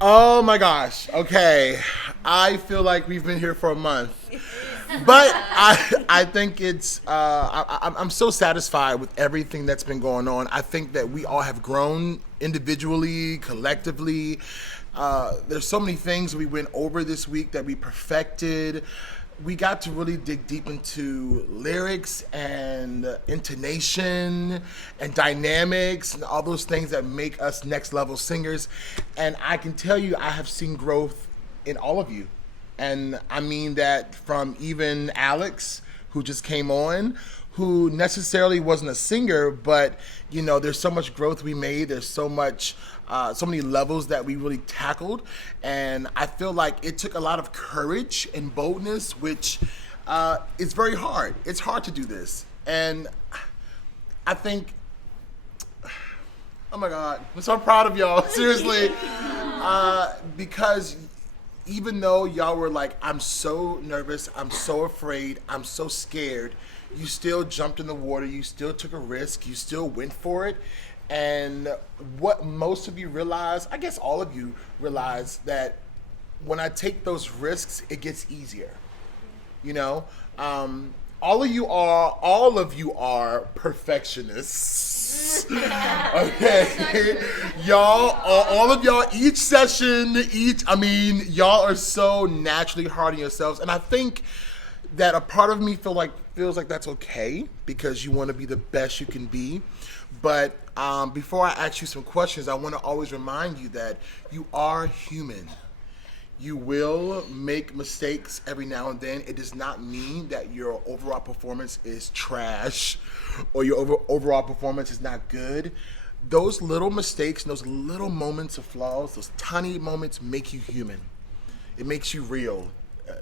Oh my gosh. Okay. I feel like we've been here for a month. But I think I'm so satisfied with everything that's been going on. I think that we all have grown individually, collectively. There's so many things we went over this week that we perfected. We got to really dig deep into lyrics and intonation and dynamics and all those things that make us next level singers. And I can tell you, I have seen growth in all of you. And I mean that from even Alex, who just came on, who necessarily wasn't a singer, but there's so much growth we made. There's so many levels that we really tackled, and I feel like it took a lot of courage and boldness, which is very hard. It's hard to do this, and I think, oh my God, I'm so proud of y'all. Seriously, because even though y'all were like, I'm so nervous, I'm so afraid, I'm so scared, you still jumped in the water, you still took a risk, you still went for it. And what most of you realize, I guess all of you realize, that when I take those risks, it gets easier. All of you are perfectionists. Okay, all of y'all, each session, y'all are so naturally hard on yourselves, and I think that a part of me feels like that's okay, because you want to be the best you can be. But before I ask you some questions, I want to always remind you that you are human. You will make mistakes every now and then. It does not mean that your overall performance is trash or your overall performance is not good. Those little mistakes, those little moments of flaws, those tiny moments make you human. It makes you real,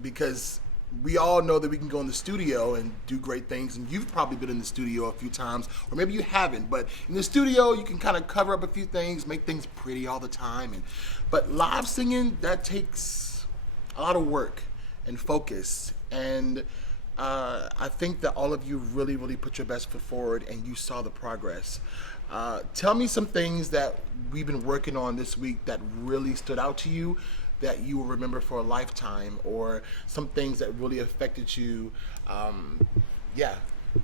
because we all know that we can go in the studio and do great things, and you've probably been in the studio a few times, or maybe you haven't, but in the studio you can kind of cover up a few things, make things pretty all the time, but live singing, that takes a lot of work and focus, and I think that all of you really, really put your best foot forward, and you saw the progress. Tell me some things that we've been working on this week that really stood out to you, that you will remember for a lifetime, or some things that really affected you. Who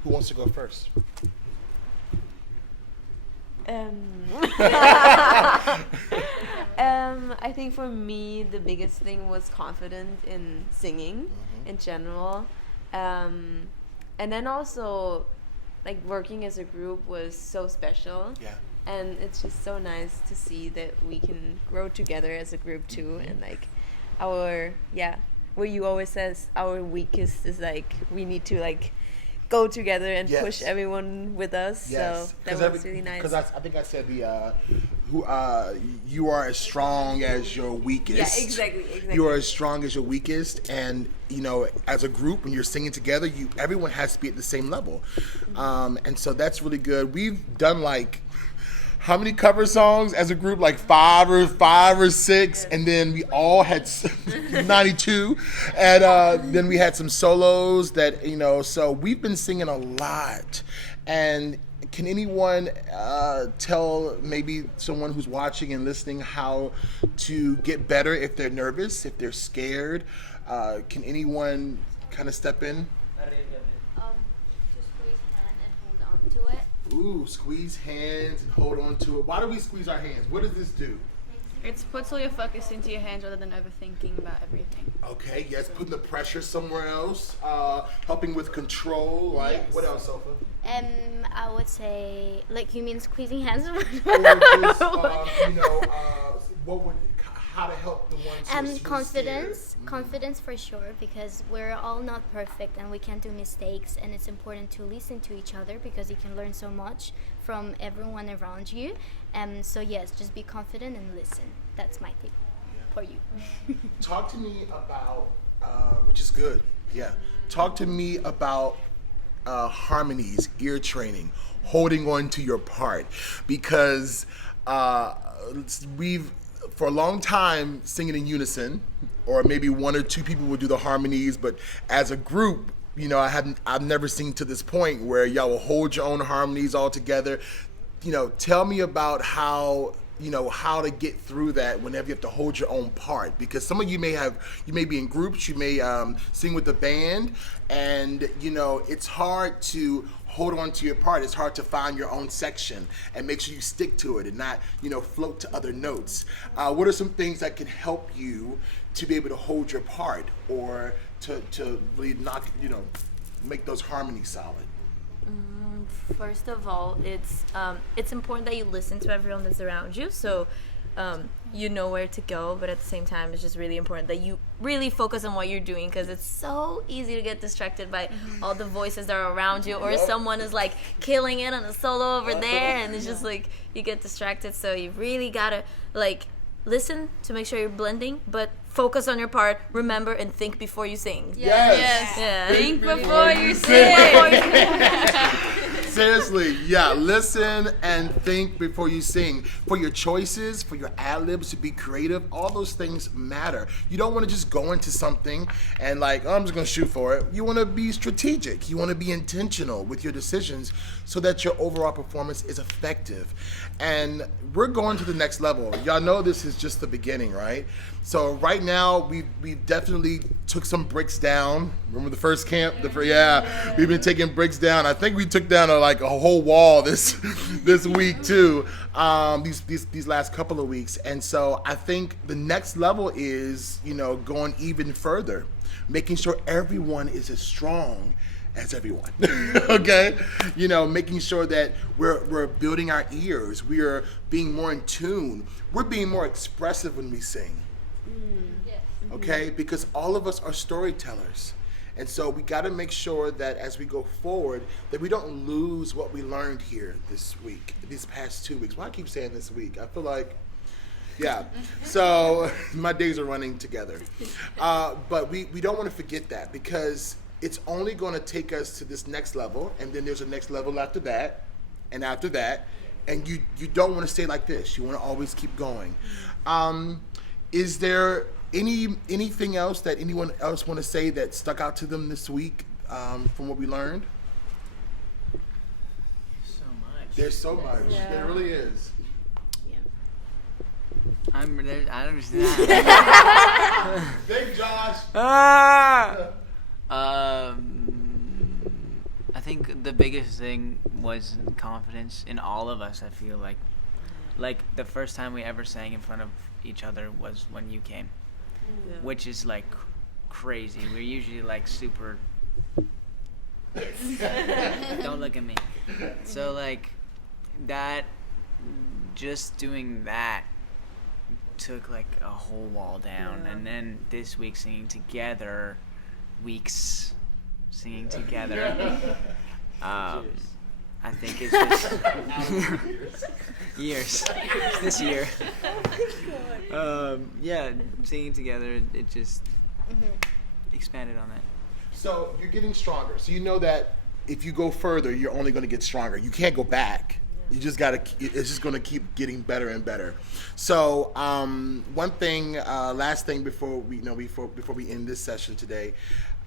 wants to go first? I think for me, the biggest thing was confidence in singing in general. And then also, like, working as a group was so special. Yeah. And it's just so nice to see that we can grow together as a group too. And like what you always says, our weakest is like, we need to like go together and push everyone with us. Yes. So that was really nice. Because I think I said you are as strong as your weakest. Yeah, exactly. You are as strong as your weakest, and as a group, when you're singing together, everyone has to be at the same level, and so that's really good. We've done like, how many cover songs as a group? Like five or six, and then we all had 92, and then we had some solos that So we've been singing a lot, and can anyone tell maybe someone who's watching and listening how to get better if they're nervous, if they're scared? Can anyone kind of step in? To squeeze hand and hold on to it. Ooh, squeeze hands and hold on to it. Why do we squeeze our hands? What does this do? It puts all your focus into your hands rather than overthinking about everything. Okay, yes, putting the pressure somewhere else, helping with control, right? Yes. What else, Sofa? I would say, like, you mean squeezing hands? Or just, how to help the ones who's Confidence. scared? Confidence for sure, because we're all not perfect and we can do mistakes, and it's important to listen to each other because you can learn so much from everyone around you. So yes, just be confident and listen. That's my tip for you. Talk to me about, which is good, yeah. Talk to me about harmonies, ear training, holding on to your part, because we've, for a long time, singing in unison, or maybe one or two people would do the harmonies, but as a group, I've never seen to this point where y'all will hold your own harmonies all together. Tell me about how how to get through that whenever you have to hold your own part, because some of you may be in groups, you may sing with the band, and it's hard to hold on to your part. It's hard to find your own section and make sure you stick to it and not float to other notes. What are some things that can help you to be able to hold your part, or to really make those harmonies solid? First of all, it's important that you listen to everyone that's around you, so you know where to go, but at the same time it's just really important that you really focus on what you're doing, because it's so easy to get distracted by all the voices that are around you, or someone is like killing it on a solo over there, and it's just like you get distracted. So you really gotta listen to make sure you're blending, but focus on your part, remember, and think before you sing. Yes. Yeah. Think before you sing. Seriously, listen and think before you sing. For your choices, for your ad-libs, to be creative, all those things matter. You don't want to just go into something and I'm just going to shoot for it. You want to be strategic. You want to be intentional with your decisions so that your overall performance is effective. And we're going to the next level. Y'all know this is just the beginning, right? So right now, we've definitely took some bricks down. Remember the first camp? We've been taking bricks down. I think we took down a whole wall this week too. These last couple of weeks, and so I think the next level is going even further, making sure everyone is as strong as everyone. Okay, making sure that we're building our ears. We are being more in tune. We're being more expressive when we sing. Okay, because all of us are storytellers. And so we got to make sure that as we go forward, that we don't lose what we learned here this week, these past 2 weeks. Why I keep saying this week? I feel like, so my days are running together. But we don't want to forget that, because it's only going to take us to this next level, and then there's a next level after that, and after that, and you don't want to stay like this. You want to always keep going. Is there anything else that anyone else want to say that stuck out to them this week from what we learned? There's so much. Yeah. There really is. I don't understand. Big Josh. I think the biggest thing was confidence in all of us. I feel like the first time we ever sang in front of each other was when you came, which is crazy. We're usually super. Don't look at me. So that, just doing that took a whole wall down, and then this week singing together. I think it's just years. This year. Singing together, it just expanded on that. So you're getting stronger. So you know that if you go further, you're only going to get stronger. You can't go back. You just got to. It's just going to keep getting better and better. So one thing, last thing before we end this session today,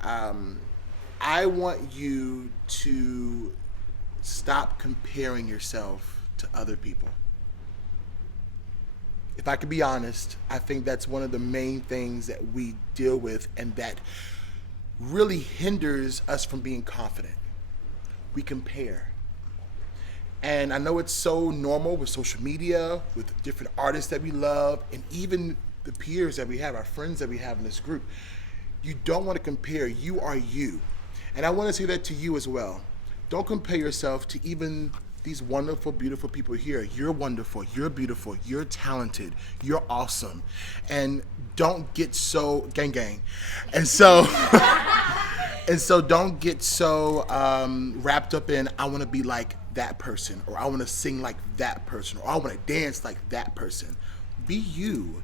I want you to stop comparing yourself to other people. If I could be honest, I think that's one of the main things that we deal with, and that really hinders us from being confident. We compare. And I know it's so normal with social media, with different artists that we love, and even the peers that we have, our friends that we have in this group. You don't want to compare. You are you. And I want to say that to you as well. Don't compare yourself to even these wonderful, beautiful people here. You're wonderful, you're beautiful, you're talented, you're awesome. And don't get so, gang. And so, don't get so wrapped up in, I want to be like that person, or I want to sing like that person, or I want to dance like that person. Be you,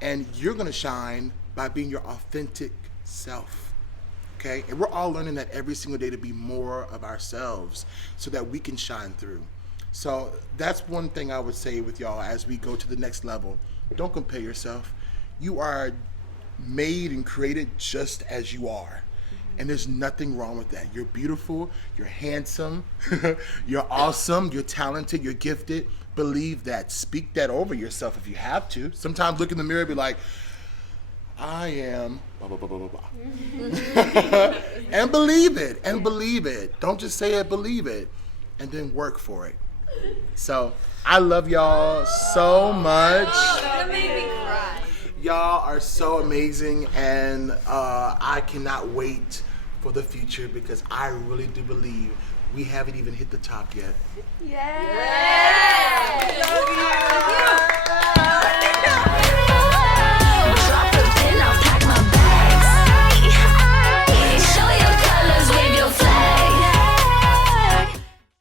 and you're going to shine by being your authentic self. Okay? And we're all learning that every single day, to be more of ourselves so that we can shine through. So that's one thing I would say with y'all as we go to the next level. Don't compare yourself. You are made and created just as you are. And there's nothing wrong with that. You're beautiful, you're handsome, you're awesome, you're talented, you're gifted. believe that. Speak that over yourself if you have to. Sometimes look in the mirror and be like, I am blah, blah, blah, blah, blah, blah. And believe it. And believe it. Don't just say it, believe it. And then work for it. So, I love y'all so much. That made me cry. Y'all are so amazing, and I cannot wait for the future because I really do believe we haven't even hit the top yet. Yeah. Love you.